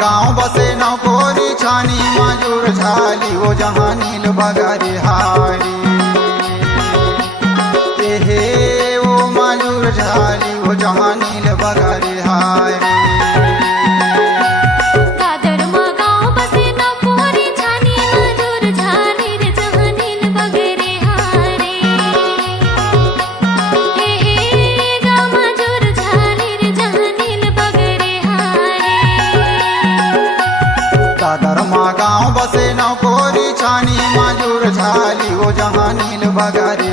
गाँव बसे न कोरी छानी मजूर झाली वो जहाँ नील बगरे हारी हे वो मजूर झाली वो जहाँ नील बगरे हारी दादरमा गाँव बसे न कोरी छानी मजूर झाली वो जहाँ नील बगरे